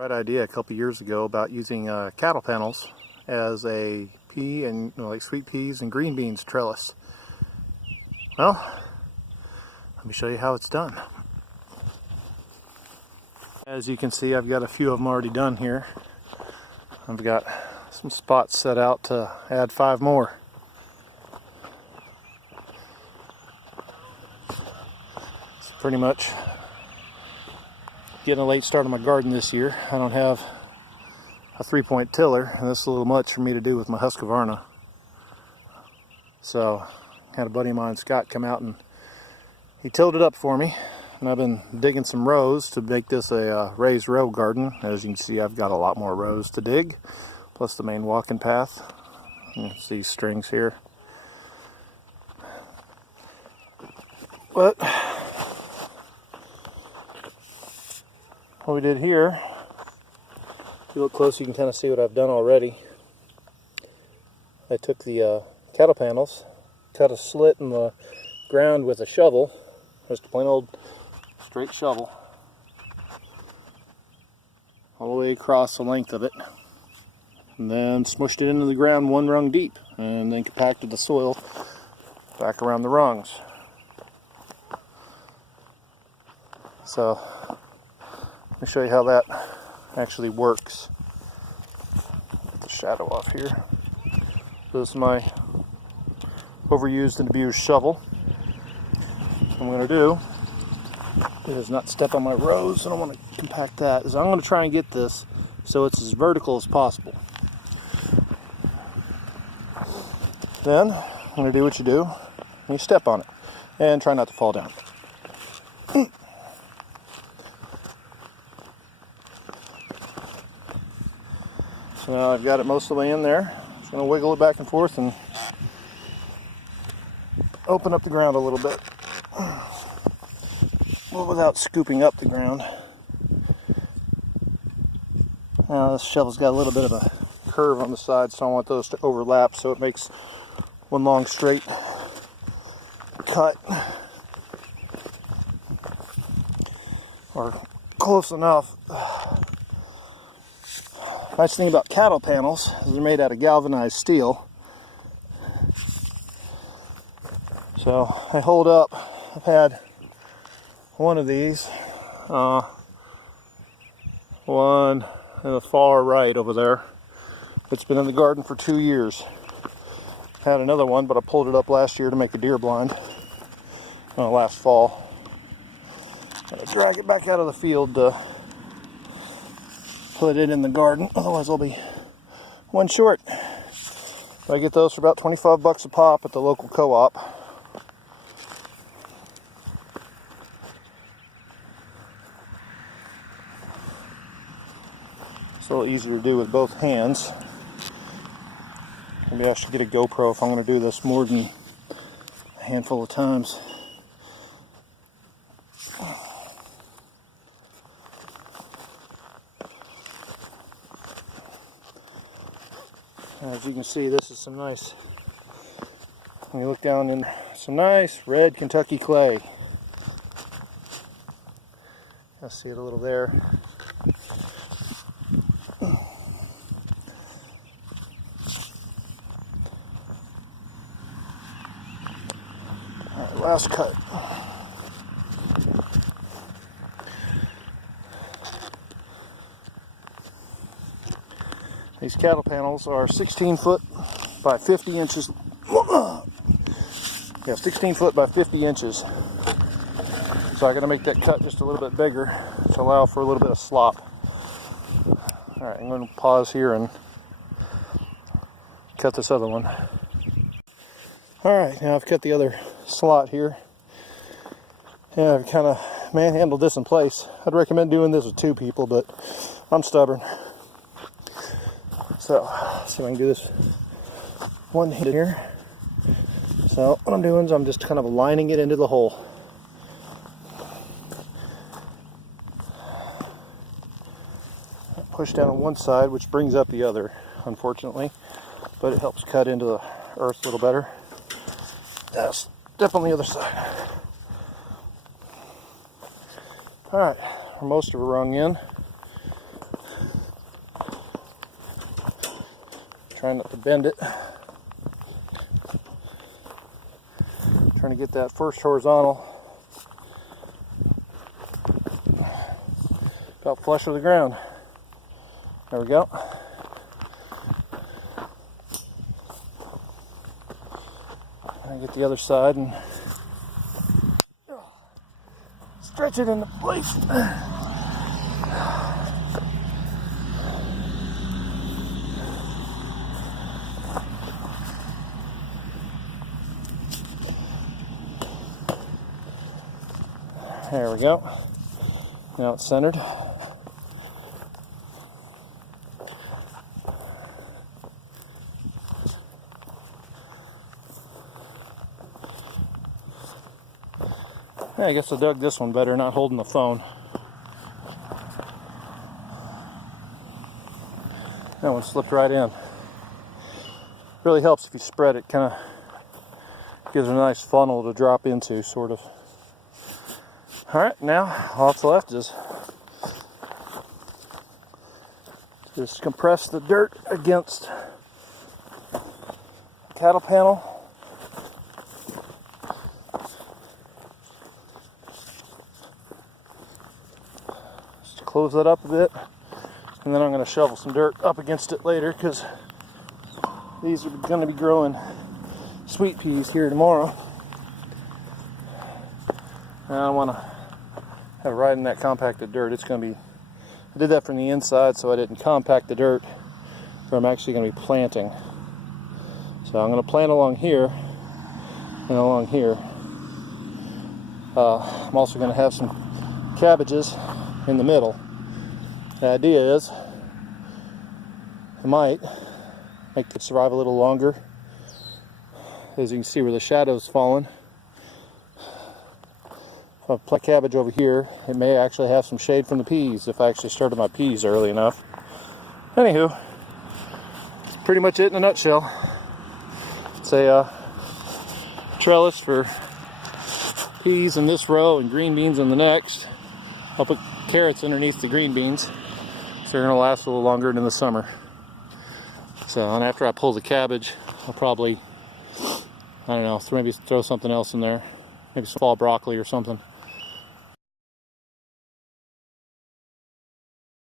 Right idea a couple years ago about using cattle panels as a pea and like sweet peas and green beans trellis. Well, let me show you how it's done. As you can see, I've got a few of them already done here. I've got some spots set out to add 5 more. It's pretty much getting a late start on my garden this year. I don't have a 3-point tiller, and this is a little much for me to do with my Husqvarna. So I had a buddy of mine, Scott, come out and he tilled it up for me, and I've been digging some rows to make this a raised row garden. As you can see, I've got a lot more rows to dig, plus the main walking path. And it's these strings here. But what we did here, if you look close, you can kind of see what I've done already. I took the cattle panels, cut a slit in the ground with a shovel, just a plain old straight shovel, all the way across the length of it, and then smushed it into the ground 1 rung deep, and then compacted the soil back around the rungs. So let me show you how that actually works. Get the shadow off here. This is my overused and abused shovel. What I'm going to do is not step on my rows. I don't want to compact that. I'm going to try and get this so it's as vertical as possible. Then I'm going to do what you do. You step on it and try not to fall down. So now I've got it most of the way in there. Just going to wiggle it back and forth and open up the ground a little bit. Well, without scooping up the ground. Now this shovel's got a little bit of a curve on the side, so I want those to overlap so it makes one long straight cut. Or close enough. Nice thing about cattle panels is they're made out of galvanized steel. So I hold up, I've had one of these, one in the far right over there. It's been in the garden for 2 years. Had another one, but I pulled it up last year to make a deer blind, last fall. Gotta drag it back out of the field to put it in the garden, otherwise I'll be one short. I get those for about 25 bucks a pop at the local co-op. It's a little easier to do with both hands. Maybe I should get a GoPro if I'm going to do this more than a handful of times. As you can see, this is some nice, when you look down in some nice red Kentucky clay. I see it a little there. Alright, last cut. These cattle panels are 16 foot by 50 inches. Yeah, 16 foot by 50 inches. So I got to make that cut just a little bit bigger to allow for a little bit of slop. Alright, I'm going to pause here and cut this other one. Alright, now I've cut the other slot here. And I've kind of manhandled this in place. I'd recommend doing this with 2 people, but I'm stubborn. So, let's see if I can do this one here. So, what I'm doing is I'm just kind of aligning it into the hole. Push down on one side, which brings up the other, unfortunately. But it helps cut into the earth a little better. Now, step on the other side. Alright, most of it rung in. Trying not to bend it. Trying to get that first horizontal about flush with the ground. There we go. I get the other side and stretch it into place. There we go. Now it's centered. Yeah, I guess I dug this one better, not holding the phone. That one slipped right in. Really helps if you spread it, kind of gives it a nice funnel to drop into, sort of. Alright, now all that's left is just compress the dirt against the cattle panel. Just close that up a bit, and then I'm going to shovel some dirt up against it later, because these are going to be growing sweet peas here tomorrow. And I want to have it right in that compacted dirt. It's going to be, I did that from the inside so I didn't compact the dirt where I'm actually going to be planting. So I'm going to plant along here and along here. I'm also going to have some cabbages in the middle. The idea is I might make it survive a little longer. As you can see where the shadow's falling. If I plant cabbage over here, it may actually have some shade from the peas if I actually started my peas early enough. Anywho, pretty much it in a nutshell. It's a trellis for peas in this row and green beans in the next. I'll put carrots underneath the green beans, so they're going to last a little longer in the summer. So, and after I pull the cabbage, I'll probably, I don't know, maybe throw something else in there. Maybe some fall broccoli or something.